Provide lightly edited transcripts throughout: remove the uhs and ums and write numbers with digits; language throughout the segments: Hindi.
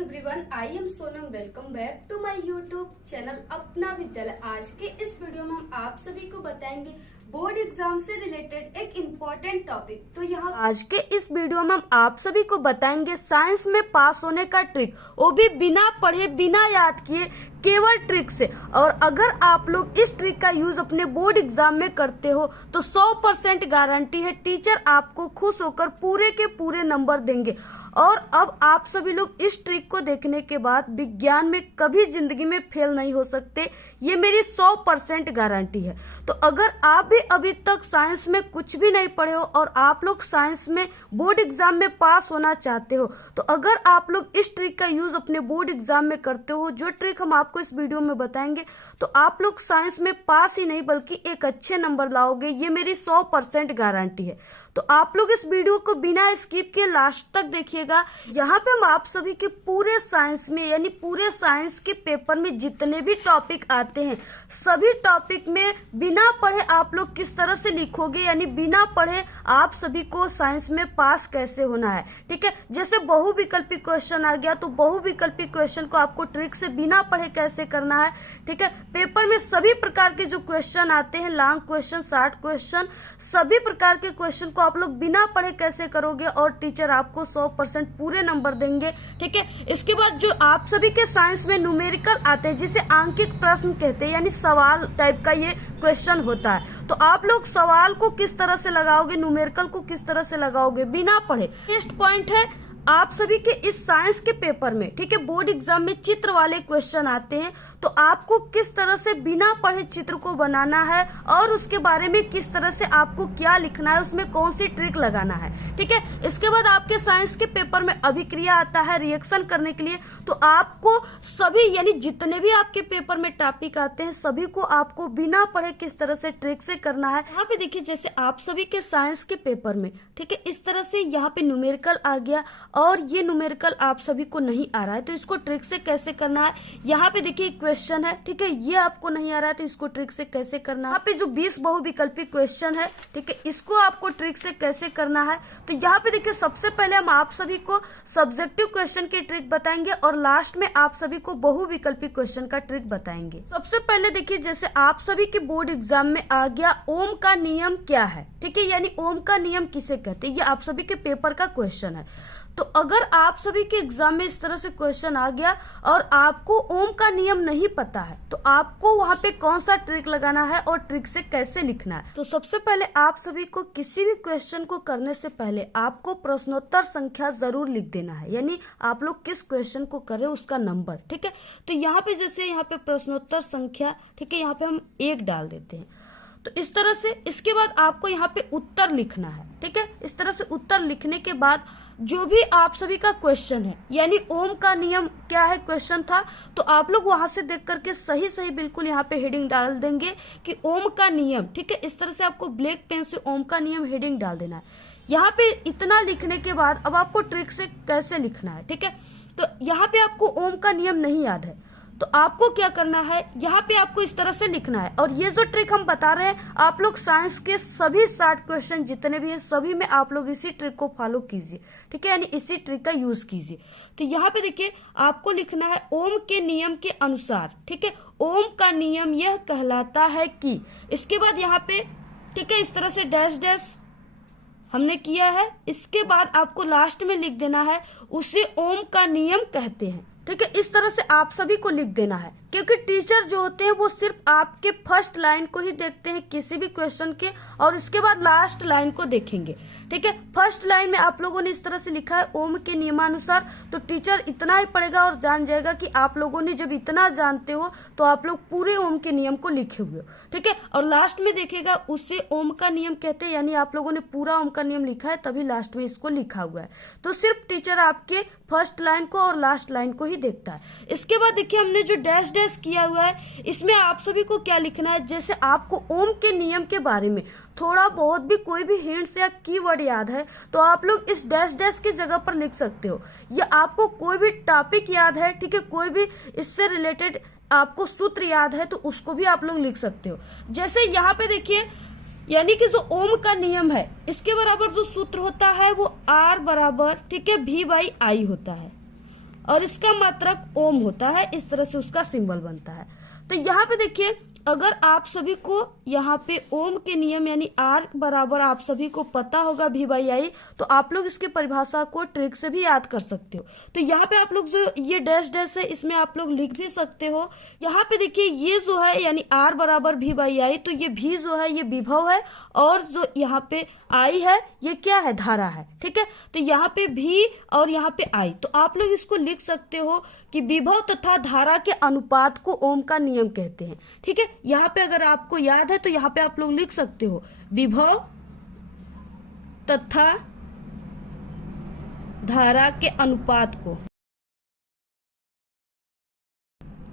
Everyone, I am Sonam. Welcome back to my YouTube channel Apna Vidyalaya. आज के इस वीडियो में हम आप सभी को बताएंगे बोर्ड एग्जाम से रिलेटेड एक इम्पोर्टेंट टॉपिक। तो यहाँ आज के इस वीडियो में हम आप सभी को बताएंगे साइंस में पास होने का ट्रिक, वो भी बिना पढ़े बिना याद किए, केवल ट्रिक से। और अगर आप लोग इस ट्रिक का यूज अपने बोर्ड एग्जाम में करते हो तो 100% गारंटी है टीचर आपको खुश होकर पूरे के पूरे नंबर देंगे। और अब आप सभी लोग इस ट्रिक को देखने के बाद विज्ञान में कभी जिंदगी में फेल नहीं हो सकते, ये मेरी 100% गारंटी है। तो अगर आप भी अभी तक साइंस में कुछ भी नहीं पढ़े हो और आप लोग साइंस में बोर्ड एग्जाम में पास होना चाहते हो, तो अगर आप लोग इस ट्रिक का यूज अपने बोर्ड एग्जाम में करते हो, जो ट्रिक हम आपको इस वीडियो में बताएंगे, तो आप लोग साइंस में पास ही नहीं बल्कि एक अच्छे नंबर लाओगे, ये मेरी 100% गारंटी है। तो आप लोग इस वीडियो को बिना स्किप किए लास्ट तक देखिएगा। यहाँ पे हम आप सभी के पूरे साइंस में यानी पूरे साइंस के पेपर में जितने भी टॉपिक आते हैं, सभी टॉपिक में बिना पढ़े आप लोग किस तरह से लिखोगे, यानी बिना पढ़े आप सभी को साइंस में पास कैसे होना है। ठीक है, जैसे बहुविकल्पी क्वेश्चन आ गया तो बहुविकल्पी क्वेश्चन को आपको ट्रिक से बिना पढ़े कैसे करना है। ठीक है, पेपर में सभी प्रकार के जो क्वेश्चन आते हैं, लॉन्ग क्वेश्चन, शॉर्ट क्वेश्चन, सभी प्रकार के क्वेश्चन आप लोग बिना पढ़े कैसे करोगे और टीचर आपको 100% पूरे नंबर देंगे। ठीक है, इसके बाद जो आप सभी के साइंस में न्यूमेरिकल आते हैं, जिसे आंकिक प्रश्न कहते हैं, यानी सवाल टाइप का ये क्वेश्चन होता है, तो आप लोग सवाल को किस तरह से लगाओगे, न्यूमेरिकल को किस तरह से लगाओगे बिना पढ़े। नेक्स्ट पॉइंट है आप सभी के इस साइंस के पेपर में, ठीक है, बोर्ड एग्जाम में चित्र वाले क्वेश्चन आते हैं, तो आपको किस तरह से बिना पढ़े चित्र को बनाना है और उसके बारे में किस तरह से आपको क्या लिखना है, उसमें कौन सी ट्रिक लगाना है। ठीक है, इसके बाद आपके साइंस के पेपर में अभिक्रिया आता है रिएक्शन करने के लिए, तो आपको सभी यानी जितने भी आपके पेपर में टॉपिक आते हैं, सभी को आपको बिना पढ़े किस तरह से ट्रिक से करना है। यहाँ पे देखिए, जैसे आप सभी के साइंस के पेपर में, ठीक है, इस तरह से यहाँ पे न्यूमेरिकल आ गया और ये न्यूमेरिकल आप सभी को नहीं आ रहा है, तो इसको ट्रिक से कैसे करना है। यहाँ पे देखिए क्वेश्चन है, ठीक है, ये आपको नहीं आ रहा है तो इसको ट्रिक से कैसे करना है। यहाँ पे जो 20 बहुविकल्पी क्वेश्चन है, ठीक है, इसको आपको ट्रिक से कैसे करना है। तो यहाँ पे देखिए, सबसे पहले हम आप सभी को सब्जेक्टिव क्वेश्चन की ट्रिक बताएंगे और लास्ट में आप सभी को बहुविकल्पी क्वेश्चन का ट्रिक बताएंगे। सबसे पहले देखिए, जैसे आप सभी के बोर्ड एग्जाम में आ गया ओम का नियम क्या है। ठीक है, यानी ओम का नियम किसे कहते हैं, ये आप सभी के पेपर का क्वेश्चन है। तो अगर आप सभी के एग्जाम में इस तरह से क्वेश्चन आ गया और आपको ओम का नियम नहीं पता है, तो आपको वहां पे कौन सा ट्रिक लगाना है और ट्रिक से कैसे लिखना है। तो सबसे पहले आप सभी को किसी भी क्वेश्चन को करने से पहले आपको प्रश्नोत्तर संख्या जरूर लिख देना है, यानी आप लोग किस क्वेश्चन को कर रहे हो उसका नंबर। ठीक है, तो यहाँ पे जैसे यहाँ पे प्रश्नोत्तर संख्या, ठीक है, यहाँ पे हम 1 डाल देते हैं, तो इस तरह से। इसके बाद आपको यहाँ पे उत्तर लिखना है। ठीक है, इस तरह से उत्तर लिखने के बाद जो भी आप सभी का क्वेश्चन है, यानी ओम का नियम क्या है क्वेश्चन था, तो आप लोग वहां से देख करके सही सही बिल्कुल यहाँ पे हेडिंग डाल देंगे कि ओम का नियम। ठीक है, इस तरह से आपको ब्लैक पेन से ओम का नियम हेडिंग डाल देना है। यहाँ पे इतना लिखने के बाद अब आपको ट्रिक से कैसे लिखना है। ठीक है, तो यहाँ पे आपको ओम का नियम नहीं याद है, तो आपको क्या करना है, यहाँ पे आपको इस तरह से लिखना है। और ये जो ट्रिक हम बता रहे हैं, आप लोग साइंस के सभी 60 क्वेश्चन जितने भी हैं, सभी में आप लोग इसी ट्रिक को फॉलो कीजिए। ठीक है, यानी इसी ट्रिक का यूज कीजिए। तो यहाँ पे देखिए, आपको लिखना है ओम के नियम के अनुसार। ठीक है, ओम का नियम यह कहलाता है कि, इसके बाद यहाँ पे, ठीक है, इस तरह से डैश डैश हमने किया है। इसके बाद आपको लास्ट में लिख देना है उसे ओम का नियम कहते हैं। ठीक है, इस तरह से आप सभी को लिख देना है, क्योंकि टीचर जो होते हैं वो सिर्फ आपके फर्स्ट लाइन को ही देखते हैं किसी भी क्वेश्चन के, और इसके बाद लास्ट लाइन को देखेंगे। ठीक है, फर्स्ट लाइन में आप लोगों ने इस तरह से लिखा है ओम के नियमानुसार, तो टीचर इतना ही पढ़ेगा और जान जाएगा कि आप लोगों ने जब इतना जानते हो तो आप लोग पूरे ओम के नियम को लिखे हुए हो। ठीक है, और लास्ट में देखेगा उसे ओम का नियम कहते हैं, यानी आप लोगों ने पूरा ओम का नियम लिखा है, तभी लास्ट में इसको लिखा हुआ है। तो सिर्फ टीचर आपके फर्स्ट लाइन को और लास्ट लाइन को ही देखता है। इसके बाद देखिए, हमने जो डैश डैश किया हुआ है, इसमें आप सभी को क्या लिखना है, जैसे आपको ओम के नियम के बारे में थोड़ा बहुत भी कोई भी हिंट्स या कीवर्ड याद है, तो आप लोग इस डैश डैश की जगह पर लिख सकते हो। या आपको कोई भी टॉपिक याद है, ठीक है, कोई भी इससे रिलेटेड आपको सूत्र याद है, तो उसको भी आप लोग लिख सकते हो। जैसे यहाँ पे देखिए, यानी कि जो ओम का नियम है, इसके बराबर जो सूत्र होता है वो R बराबर, ठीक है, V/I होता है। और इसका मात्रक ओम होता है। इस तरह से उसका सिंबल बनता है। तो यहाँ पे देखिए, अगर आप सभी को यहाँ पे ओम के नियम यानी आर बराबर आप सभी को पता होगा भी बाई आई, तो आप लोग इसके परिभाषा को ट्रिक से भी याद कर सकते हो। तो यहाँ पे आप लोग जो ये डैश डैश है इसमें आप लोग लिख भी सकते हो। यहाँ पे देखिए ये जो है यानी आर बराबर भी बाई आई, तो ये भी जो है ये विभव है और जो यहाँ पे आई है ये क्या है, धारा है। ठीक है, तो यहाँ पे भी और यहाँ पे आई, तो आप लोग इसको लिख सकते हो कि विभव तथा धारा के अनुपात को ओम का नियम कहते हैं। ठीक है, यहाँ पे अगर आपको याद है तो यहाँ पे आप लोग लिख सकते हो विभव तथा धारा के अनुपात को,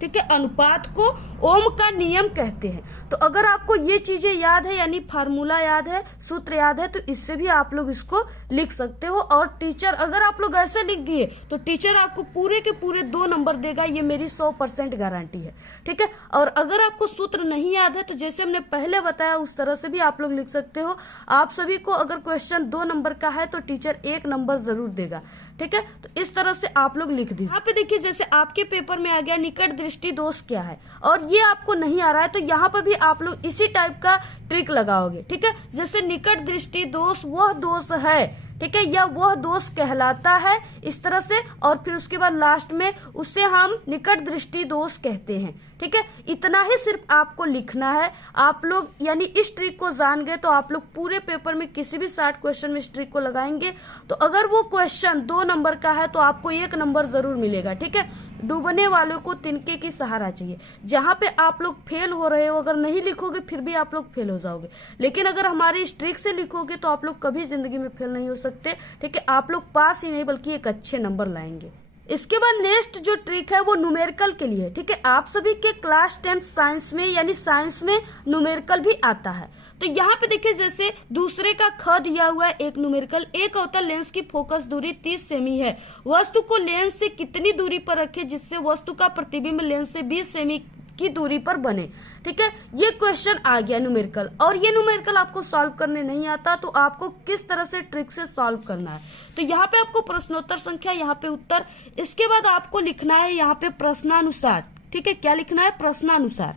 ठीक है, अनुपात को ओम का नियम कहते हैं। तो अगर आपको ये चीजें याद है यानी फार्मूला याद है, सूत्र याद है, तो इससे भी आप लोग इसको लिख सकते हो। और टीचर अगर आप लोग ऐसे लिख दिए तो टीचर आपको पूरे के पूरे 2 नंबर देगा, ये मेरी 100% गारंटी है। ठीक है, और अगर आपको सूत्र नहीं याद है तो जैसे हमने पहले बताया उस तरह से भी आप लोग लिख सकते हो। आप सभी को अगर क्वेश्चन 2 नंबर का है तो टीचर 1 नंबर जरूर देगा। ठीक है, तो इस तरह से आप लोग लिख दीजिए। यहाँ पे देखिए जैसे आपके पेपर में आ गया निकट दृष्टि दोष क्या है, और ये आपको नहीं आ रहा है तो यहाँ पर भी आप लोग इसी टाइप का ट्रिक लगाओगे। ठीक है, जैसे निकट दृष्टि दोष वह दोष है, ठीक है, या वह दोष कहलाता है, इस तरह से, और फिर उसके बाद लास्ट में उससे हम निकट दृष्टि दोष कहते हैं। ठीक है, इतना ही सिर्फ आपको लिखना है। आप लोग यानी इस ट्रिक को जान गए तो आप लोग पूरे पेपर में किसी भी 60 क्वेश्चन में इस ट्रिक को लगाएंगे तो अगर वो क्वेश्चन 2 नंबर का है तो आपको 1 नंबर जरूर मिलेगा। ठीक है, डूबने वालों को तिनके की सहारा चाहिए। जहां पे आप लोग फेल हो रहे हो, अगर नहीं लिखोगे फिर भी आप लोग फेल हो जाओगे, लेकिन अगर हमारे इस ट्रिक से लिखोगे तो आप लोग कभी जिंदगी में फेल नहीं हो सकते। ठीक है, आप लोग पास ही नहीं बल्कि एक अच्छे नंबर लाएंगे। इसके बाद नेक्स्ट जो ट्रिक है वो न्यूमेरिकल के लिए। ठीक है, आप सभी के क्लास 10th साइंस में यानी साइंस में न्यूमेरिकल भी आता है। तो यहाँ पे देखिए जैसे दूसरे का ख दिया हुआ है एक न्यूमेरिकल, एक अवतल लेंस की फोकस दूरी 30 सेमी है, वस्तु को लेंस से कितनी दूरी पर रखे जिससे वस्तु का प्रतिबिंब लेंस से 20 सेमी की दूरी पर बने। ठीक है, ये क्वेश्चन आ गया न्यूमेरिकल, और ये न्यूमेरिकल आपको सॉल्व करने नहीं आता तो आपको किस तरह से ट्रिक से सॉल्व करना है। तो यहाँ पे आपको प्रश्नोत्तर संख्या, यहाँ पे उत्तर, इसके बाद आपको लिखना है यहाँ पे प्रश्नानुसार। ठीक है, क्या लिखना है, प्रश्नानुसार।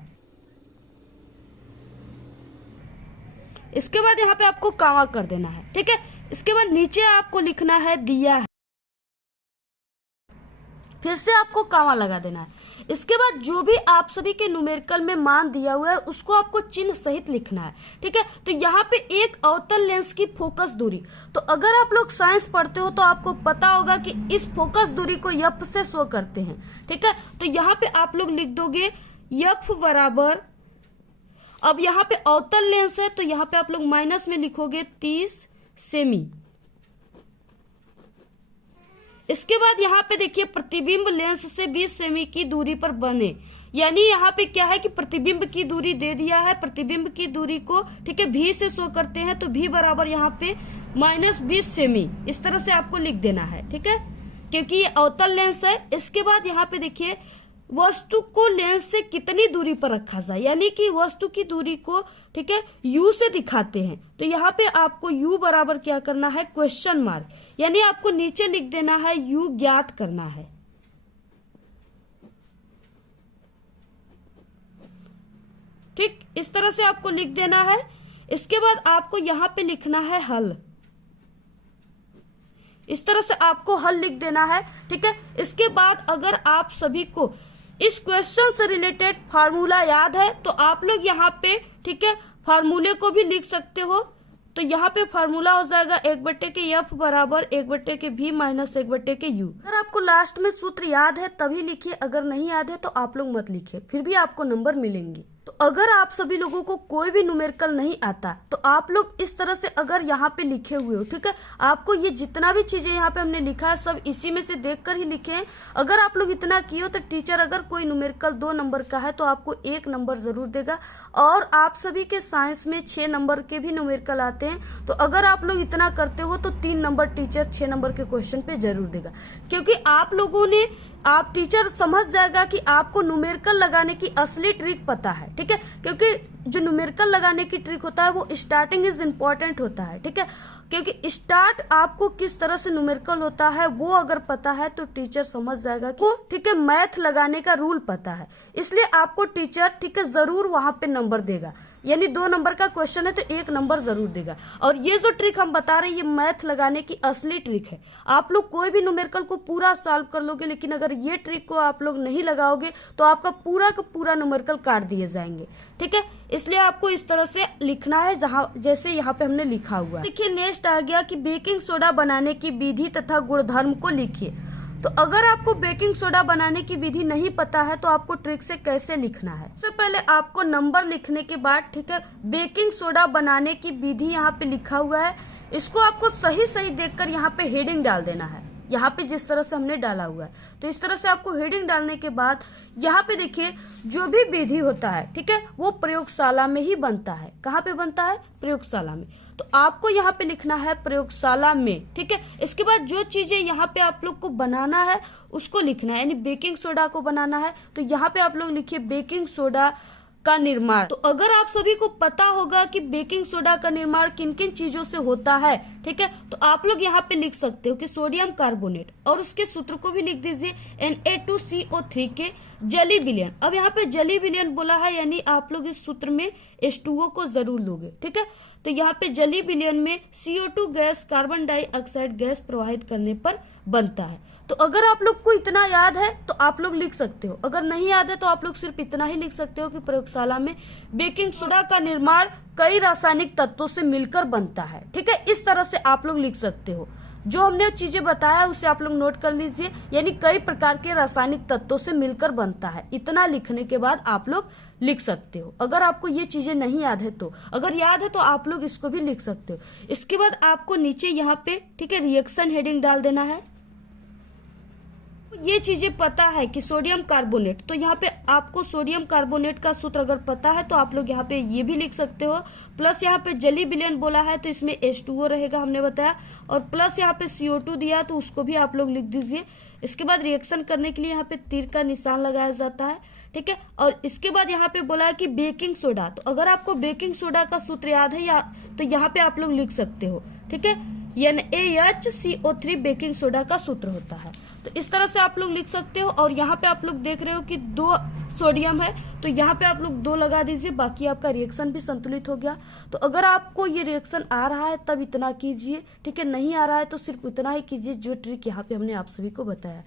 इसके बाद यहाँ पे आपको कामा कर देना है। ठीक है, इसके बाद नीचे आपको लिखना है दिया है, फिर से आपको कामा लगा देना है। इसके बाद जो भी आप सभी के न्यूमेरिकल में मान दिया हुआ है उसको आपको चिन्ह सहित लिखना है। ठीक है, तो यहाँ पे एक अवतल लेंस की फोकस दूरी, तो अगर आप लोग साइंस पढ़ते हो तो आपको पता होगा कि इस फोकस दूरी को एफ से शो करते हैं। ठीक है, तो यहाँ पे आप लोग लिख दोगे एफ बराबर, अब यहाँ पे अवतल लेंस है तो यहाँ पे आप लोग माइनस में लिखोगे 30 सेमी। इसके बाद यहाँ पे देखिए प्रतिबिंब लेंस से 20 सेमी की दूरी पर बने, यानी यहाँ पे क्या है कि प्रतिबिंब की दूरी दे दिया है, प्रतिबिंब की दूरी को ठीक है भी से शो करते हैं, तो भी बराबर यहाँ पे -20 सेमी, इस तरह से आपको लिख देना है। ठीक है, क्योंकि ये अवतल लेंस है। इसके बाद यहाँ पे देखिए वस्तु को लेंस से कितनी दूरी पर रखा जाए, यानी कि वस्तु की दूरी को ठीक है यू से दिखाते हैं, तो यहाँ पे आपको यू बराबर क्या करना है, क्वेश्चन मार्क, यानी आपको नीचे लिख देना है यू ज्ञात करना है। ठीक, इस तरह से आपको लिख देना है। इसके बाद आपको यहाँ पे लिखना है हल, इस तरह से आपको हल लिख देना है। ठीक है, इसके बाद अगर आप सभी को इस क्वेश्चन से रिलेटेड फार्मूला याद है तो आप लोग यहाँ पे ठीक है फार्मूले को भी लिख सकते हो। तो यहाँ पे फार्मूला हो जाएगा 1/f बराबर 1/v माइनस 1/u। अगर आपको लास्ट में सूत्र याद है तभी लिखिए, अगर नहीं याद है तो आप लोग मत लिखिए, फिर भी आपको नंबर मिलेंगे। तो अगर आप सभी लोगों को कोई भी न्यूमेरिकल नहीं आता तो आप लोग इस तरह से अगर यहाँ पे लिखे हुए हो, ठीक है, आपको ये जितना भी चीजें यहाँ पे हमने लिखा है सब इसी में से देखकर ही लिखे हैं। अगर आप लोग इतना किए हो तो टीचर अगर कोई न्यूमेरिकल 2 नंबर का है तो आपको 1 नंबर जरूर देगा, और आप सभी के साइंस में 6 नंबर के भी न्यूमेरिकल आते हैं, तो अगर आप लोग इतना करते हो तो 3 नंबर टीचर 6 नंबर के क्वेश्चन पे जरूर देगा, क्योंकि आप लोगों ने आप टीचर समझ जाएगा कि आपको न्यूमेरिकल लगाने की असली ट्रिक पता है। ठीक है, क्योंकि जो न्यूमेरिकल लगाने की ट्रिक होता है वो स्टार्टिंग इज इम्पोर्टेंट होता है। ठीक है, क्योंकि स्टार्ट आपको किस तरह से न्यूमेरिकल होता है वो अगर पता है तो टीचर समझ जाएगा कि ठीक है मैथ लगाने का रूल पता है, इसलिए आपको टीचर ठीक है जरूर वहां पे नंबर देगा। यानी 2 नंबर का क्वेश्चन है तो 1 नंबर जरूर देगा। और ये जो ट्रिक हम बता रहे हैं ये मैथ लगाने की असली ट्रिक है। आप लोग कोई भी न्यूमेरिकल को पूरा सॉल्व कर लोगे, लेकिन अगर ये ट्रिक को आप लोग नहीं लगाओगे तो आपका पूरा का पूरा न्यूमेरिकल काट दिए जाएंगे। ठीक है, इसलिए आपको इस तरह से लिखना है जैसे यहाँ पे हमने लिखा हुआ है। देखिए नेक्स्ट आ गया कि बेकिंग सोडा बनाने की विधि तथा गुणधर्म को लिखिए। तो अगर आपको बेकिंग सोडा बनाने की विधि नहीं पता है तो आपको ट्रिक से कैसे लिखना है। सबसे पहले आपको नंबर लिखने के बाद ठीक है बेकिंग सोडा बनाने की विधि यहाँ पे लिखा हुआ है, इसको आपको सही सही देखकर यहाँ पे हेडिंग डाल देना है। यहाँ पे जिस तरह से हमने डाला हुआ है तो इस तरह से आपको हेडिंग डालने के बाद यहाँ पे देखिए जो भी विधि होता है ठीक है वो प्रयोगशाला में ही बनता है। कहाँ पे बनता है? प्रयोगशाला में। तो आपको यहाँ पे लिखना है प्रयोगशाला में। ठीक है, इसके बाद जो चीजें यहाँ पे आप लोग को बनाना है उसको लिखना है, यानी बेकिंग सोडा को बनाना है तो यहाँ पे आप लोग लिखिए बेकिंग सोडा का निर्माण। तो अगर आप सभी को पता होगा कि बेकिंग सोडा का निर्माण किन किन चीजों से होता है ठीक है, तो आप लोग यहाँ पे लिख सकते हो कि सोडियम कार्बोनेट, और उसके सूत्र को भी लिख दीजिए Na2CO3 के जली विलयन। अब यहाँ पे जली विलयन बोला है यानी आप लोग इस सूत्र में H2O को जरूर लोगे। ठीक है, तो यहाँ पे जली विलयन में CO2 gas carbon dioxide gas प्रवाहित करने पर बनता है। तो अगर आप लोग को इतना याद है तो आप लोग लिख सकते हो, अगर नहीं याद है तो आप लोग सिर्फ इतना ही लिख सकते हो कि प्रयोगशाला में बेकिंग सोडा का निर्माण कई रासायनिक तत्वों से मिलकर बनता है। ठीक है, इस तरह से आप लोग लिख सकते हो। जो हमने चीजें बताया उसे आप लोग नोट कर लीजिए, यानी कई प्रकार के रासायनिक तत्वों से मिलकर बनता है। इतना लिखने के बाद आप लोग लिख सकते हो। अगर आपको ये चीजें नहीं याद है तो, अगर याद है तो आप लोग इसको भी लिख सकते हो। इसके बाद आपको नीचे यहाँ पे ठीक है रिएक्शन हेडिंग डाल देना है। ये चीजें पता है कि सोडियम कार्बोनेट, तो यहाँ पे आपको सोडियम कार्बोनेट का सूत्र अगर पता है तो आप लोग यहाँ पे ये भी लिख सकते हो। प्लस यहाँ पे जली विलयन बोला है तो इसमें H2O रहेगा हमने बताया, और प्लस यहाँ पे CO2 दिया तो उसको भी आप लोग लिख दीजिए। इसके बाद रिएक्शन करने के लिए यहाँ पे तीर का निशान लगाया जाता है। ठीक है, और इसके बाद यहाँ पे बोला है कि बेकिंग सोडा, तो अगर आपको बेकिंग सोडा का सूत्र याद है या तो यहाँ पे आप लोग लिख सकते हो। ठीक है, NaHCO3 बेकिंग सोडा का सूत्र होता है। तो इस तरह से आप लोग लिख सकते हो। और यहाँ पे आप लोग देख रहे हो कि 2 सोडियम है तो यहाँ पे आप लोग 2 लगा दीजिए, बाकी आपका रिएक्शन भी संतुलित हो गया। तो अगर आपको ये रिएक्शन आ रहा है तब इतना कीजिए, ठीक है, नहीं आ रहा है तो सिर्फ उतना ही कीजिए जो ट्रिक यहाँ पे हमने आप सभी को बताया।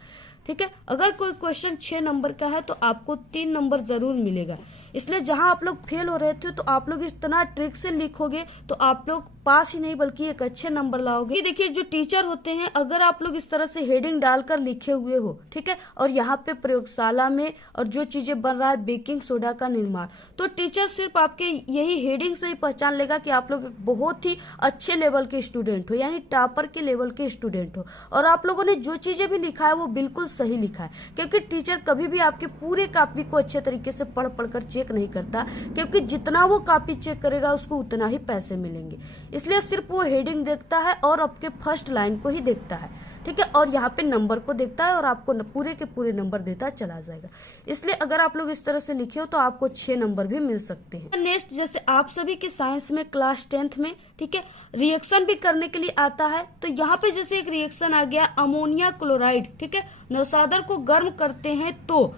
ठीक है, अगर कोई क्वेश्चन 6 नंबर का है तो आपको 3 नंबर जरूर मिलेगा। इसलिए जहां आप लोग फेल हो रहे थे तो आप लोग इस तरह ट्रिक से लिखोगे तो आप लोग पास ही नहीं बल्कि एक अच्छे नंबर लाओगे। देखिए जो टीचर होते हैं अगर आप लोग इस तरह से हेडिंग डालकर लिखे हुए हो ठीक है, और यहाँ पे प्रयोगशाला में और जो चीजें बन रहा है बेकिंग सोडा का निर्माण, तो टीचर सिर्फ आपके यही हेडिंग से ही पहचान लेगा कि आप लोग बहुत ही अच्छे लेवल के स्टूडेंट हो, यानी टॉपर के लेवल के स्टूडेंट हो। और आप लोगों ने जो चीजें भी लिखा है वो बिल्कुल सही लिखा है, क्योंकि टीचर कभी भी आपके पूरे कॉपी को अच्छे तरीके से पढ़ कर चेक नहीं करता, क्योंकि जितना वो कॉपी चेक करेगा उसको उतना ही पैसे मिलेंगे। इसलिए सिर्फ वो हेडिंग देखता है और आपके फर्स्ट लाइन को ही देखता है। ठीक है, और यहाँ पे नंबर को देखता है और आपको पूरे के पूरे नंबर देता चला जाएगा। इसलिए अगर आप लोग इस तरह से लिखे हो तो आपको 6 नंबर भी मिल सकते हैं। नेक्स्ट, जैसे आप सभी के साइंस में क्लास 10th में ठीक है रिएक्शन भी करने के लिए आता है, तो यहाँ पे जैसे एक रिएक्शन आ गया अमोनिया क्लोराइड। ठीक है, नौसादर को गर्म करते हैं तो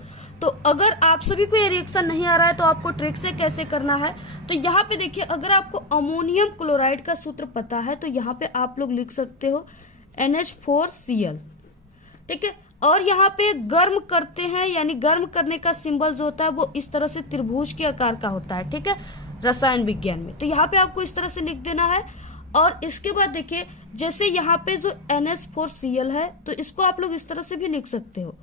अगर आप सभी को ये रिएक्शन नहीं आ रहा है तो आपको ट्रिक से कैसे करना है, तो यहाँ पे देखिए अगर आपको अमोनियम क्लोराइड का सूत्र पता है तो यहाँ पे आप लोग लिख सकते हो NH4Cl। ठीक है, और यहाँ पे गर्म करते हैं यानी गर्म करने का सिंबल जो होता है वो इस तरह से त्रिभुज के आकार का होता है। ठीक है, रसायन विज्ञान में, तो यहाँ पे आपको इस तरह से लिख देना है। और इसके बाद देखिए जैसे यहाँ पे जो NH4Cl है तो इसको आप लोग इस तरह से भी लिख सकते हो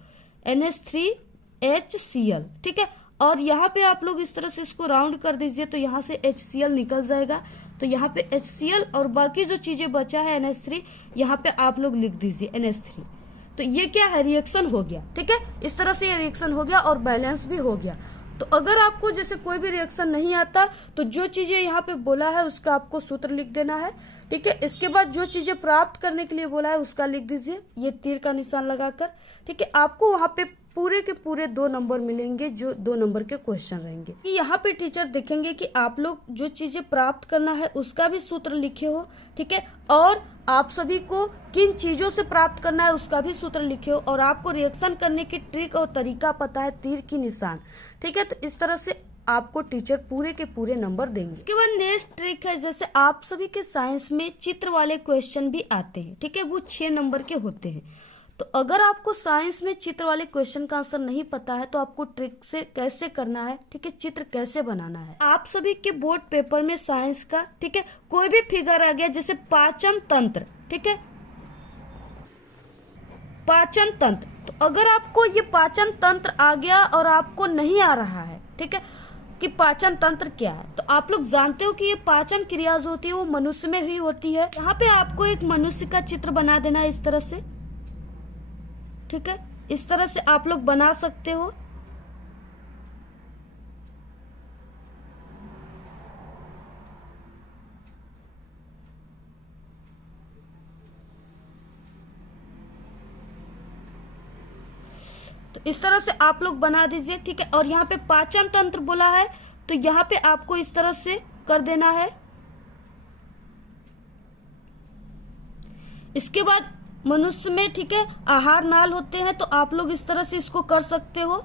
NH3HCl। ठीक है, और यहाँ पे आप लोग इस तरह से इसको राउंड कर दीजिए तो यहाँ से HCl निकल जाएगा, तो यहाँ पे HCl और बाकी जो चीजें बचा है NH3 यहाँ पे आप लोग लिख दीजिए NH3। तो ये क्या है, रिएक्शन हो गया। ठीक है, इस तरह से ये रिएक्शन हो गया और बैलेंस भी हो गया। तो अगर आपको जैसे कोई भी रिएक्शन नहीं आता तो जो चीजें यहाँ पे बोला है उसका आपको सूत्र लिख देना है। ठीक है, इसके बाद जो चीजें प्राप्त करने के लिए बोला है उसका लिख दीजिए, ये तीर का निशान लगाकर। ठीक है, आपको वहां पे पूरे के पूरे 2 नंबर मिलेंगे, जो 2 नंबर के क्वेश्चन रहेंगे। यहाँ पे टीचर देखेंगे कि आप लोग जो चीजें प्राप्त करना है उसका भी सूत्र लिखे हो, ठीक है, और आप सभी को किन चीजों से प्राप्त करना है उसका भी सूत्र लिखे हो, और आपको रिएक्शन करने की ट्रिक और तरीका पता है, तीर की निशान, ठीक है। तो इस तरह से आपको टीचर पूरे के पूरे नंबर देंगे। इसके बाद नेक्स्ट ट्रिक है, जैसे आप सभी के साइंस में चित्र वाले क्वेश्चन भी आते हैं, ठीक है, वो 6 नंबर के होते हैं। तो अगर आपको साइंस में चित्र वाले क्वेश्चन का आंसर नहीं पता है तो आपको ट्रिक से कैसे करना है, ठीक है, चित्र कैसे बनाना है। आप सभी के बोर्ड पेपर में साइंस का, ठीक है, कोई भी फिगर आ गया, जैसे पाचन तंत्र, ठीक है, पाचन तंत्र, तो अगर आपको ये पाचन तंत्र आ गया और आपको नहीं आ रहा है, ठीक है, कि पाचन तंत्र क्या है, तो आप लोग जानते हो कि ये पाचन क्रिया जो होती है वो मनुष्य में ही होती है। यहाँ पे आपको एक मनुष्य का चित्र बना देना है इस तरह से, ठीक है, इस तरह से आप लोग बना सकते हो। तो इस तरह से आप लोग बना दीजिए, ठीक है। और यहाँ पे पाचन तंत्र बोला है तो यहाँ पे आपको इस तरह से कर देना है। इसके बाद मनुष्य में, ठीक है, आहार नाल होते हैं, तो आप लोग इस तरह से इसको कर सकते हो,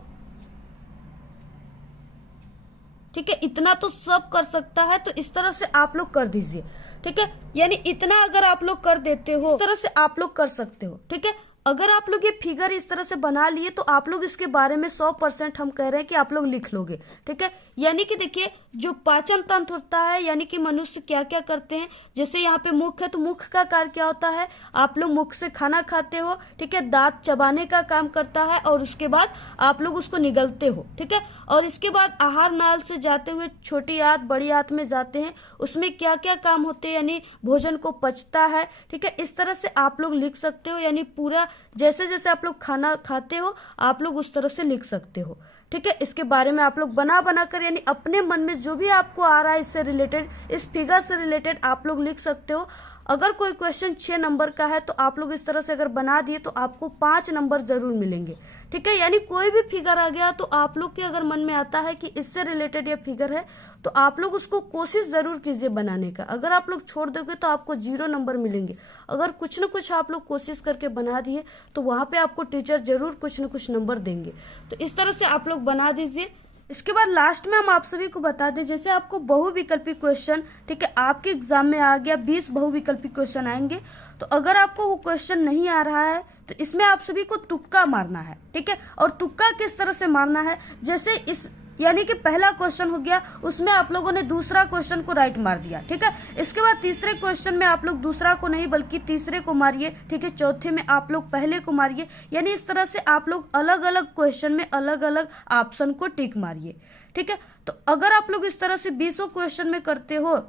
ठीक है। इतना तो सब कर सकता है, तो इस तरह से आप लोग कर दीजिए, ठीक है। यानी इतना अगर आप लोग कर देते हो, इस तरह से आप लोग कर सकते हो, ठीक है। अगर आप लोग ये फिगर इस तरह से बना लिए तो आप लोग इसके बारे में 100% हम कह रहे हैं कि आप लोग लिख लोगे, ठीक है। यानी कि देखिए, जो पाचन तंत्र होता है, यानी कि मनुष्य क्या क्या करते हैं, जैसे यहाँ पे मुख है तो मुख का कार्य क्या होता है, आप लोग मुख से खाना खाते हो, ठीक है, दांत चबाने का काम करता है, और उसके बाद आप लोग उसको निगलते हो, ठीक है। और इसके बाद आहार नाल से जाते हुए छोटी आंत बड़ी आंत में जाते हैं, उसमें क्या क्या काम होते हैं, यानी भोजन को पचता है, ठीक है। इस तरह से आप लोग लिख सकते हो, यानी पूरा जैसे जैसे आप लोग खाना खाते हो आप लोग उस तरह से लिख सकते हो, ठीक है। इसके बारे में आप लोग बना बना कर, यानी अपने मन में जो भी आपको आ रहा है इससे रिलेटेड, इस फिगर से रिलेटेड आप लोग लिख सकते हो। अगर कोई क्वेश्चन 6 नंबर का है तो आप लोग इस तरह से अगर बना दिए तो आपको 5 नंबर जरूर मिलेंगे, ठीक है। यानी कोई भी फिगर आ गया तो आप लोग के अगर मन में आता है कि इससे रिलेटेड ये फिगर है तो आप लोग उसको कोशिश जरूर कीजिए बनाने का। अगर आप लोग छोड़ दोगे तो आपको 0 नंबर मिलेंगे। अगर कुछ न कुछ आप लोग कोशिश करके बना दिए तो वहां पे आपको टीचर जरूर कुछ न कुछ नंबर देंगे। तो इस तरह से आप लोग बना दीजिए। इसके बाद लास्ट में हम आप सभी को बता दें, जैसे आपको बहुविकल्पी क्वेश्चन, ठीक है, आपके एग्जाम में आ गया 20 बहुविकल्पी क्वेश्चन आएंगे, तो अगर आपको वो क्वेश्चन नहीं आ रहा है तो इसमें आप सभी को तुक्का मारना है, ठीक है। और तुक्का किस तरह से मारना है, जैसे इस यानी कि पहला क्वेश्चन हो गया, उसमें आप लोगों ने दूसरा क्वेश्चन को राइट मार दिया, ठीक है। इसके बाद तीसरे क्वेश्चन में आप लोग दूसरा को नहीं बल्कि तीसरे को मारिए, ठीक है। चौथे में आप लोग पहले को मारिए, यानी इस तरह से आप लोग अलग अलग क्वेश्चन में अलग अलग ऑप्शन को टिक मारिए, ठीक है। तो अगर आप लोग इस तरह से 20 क्वेश्चन में करते हो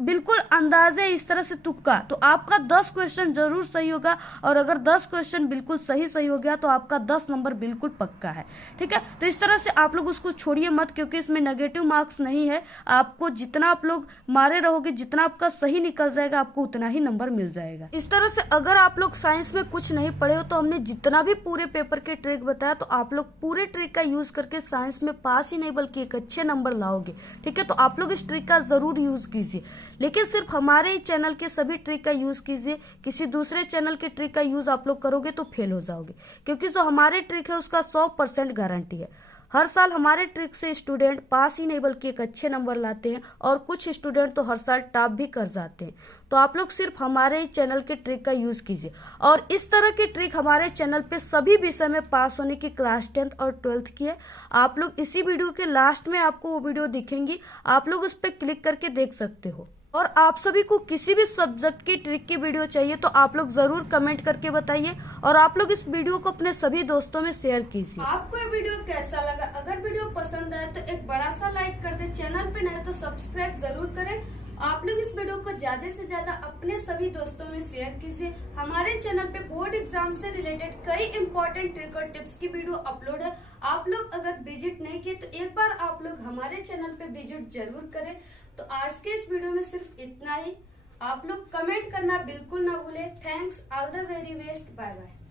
बिल्कुल अंदाजे इस तरह से तुक्का, तो आपका 10 क्वेश्चन जरूर सही होगा, और अगर 10 क्वेश्चन बिल्कुल सही हो गया तो आपका 10 नंबर बिल्कुल पक्का है, ठीक है। तो इस तरह से आप लोग उसको छोड़िए मत, क्योंकि इसमें नेगेटिव मार्क्स नहीं है। आपको जितना आप लोग मारे रहोगे, जितना आपका सही निकल जाएगा, आपको उतना ही नंबर मिल जाएगा। इस तरह से अगर आप लोग साइंस में कुछ नहीं पढ़े हो तो हमने जितना भी पूरे पेपर के ट्रिक बताया, तो आप लोग पूरे ट्रिक का यूज करके साइंस में पास ही नहीं बल्कि एक अच्छे नंबर लाओगे, ठीक है। तो आप लोग इस ट्रिक का जरूर यूज कीजिए, लेकिन सिर्फ हमारे ही चैनल के सभी ट्रिक का यूज कीजिए। किसी दूसरे चैनल के ट्रिक का यूज आप लोग करोगे तो फेल हो जाओगे, क्योंकि जो हमारे ट्रिक है उसका 100% गारंटी है। हर साल हमारे ट्रिक से स्टूडेंट पास ही नहीं बल्कि एक अच्छे नंबर लाते हैं, और कुछ स्टूडेंट तो हर साल टॉप भी कर जाते हैं। तो आप लोग सिर्फ हमारे ही चैनल के ट्रिक का यूज कीजिए, और इस तरह की ट्रिक हमारे चैनल पे सभी विषय में पास होने की क्लास 10th और 12th की है। आप लोग इसी वीडियो के लास्ट में आपको वो वीडियो दिखेंगी, आप लोग उस पर क्लिक करके देख सकते हो। और आप सभी को किसी भी सब्जेक्ट की ट्रिक की वीडियो चाहिए तो आप लोग जरूर कमेंट करके बताइए, और आप लोग इस वीडियो को अपने सभी दोस्तों में शेयर कीजिए। आपको ये वीडियो कैसा लगा? अगर वीडियो पसंद आए तो एक बड़ा सा लाइक कर दे, चैनल पे नए तो सब्सक्राइब जरूर करें। आप लोग इस वीडियो को ज्यादा से ज्यादा अपने सभी दोस्तों में शेयर कीजिए। हमारे चैनल पे बोर्ड एग्जाम से रिलेटेड कई इंपॉर्टेंट ट्रिक और टिप्स की वीडियो अपलोड है। आप लोग अगर विजिट नहीं किए तो एक बार आप लोग हमारे चैनल पे विजिट जरूर करें। तो आज के इस वीडियो में सिर्फ इतना ही। आप लोग कमेंट करना बिल्कुल ना भूले। Thanks, all the very best, bye bye.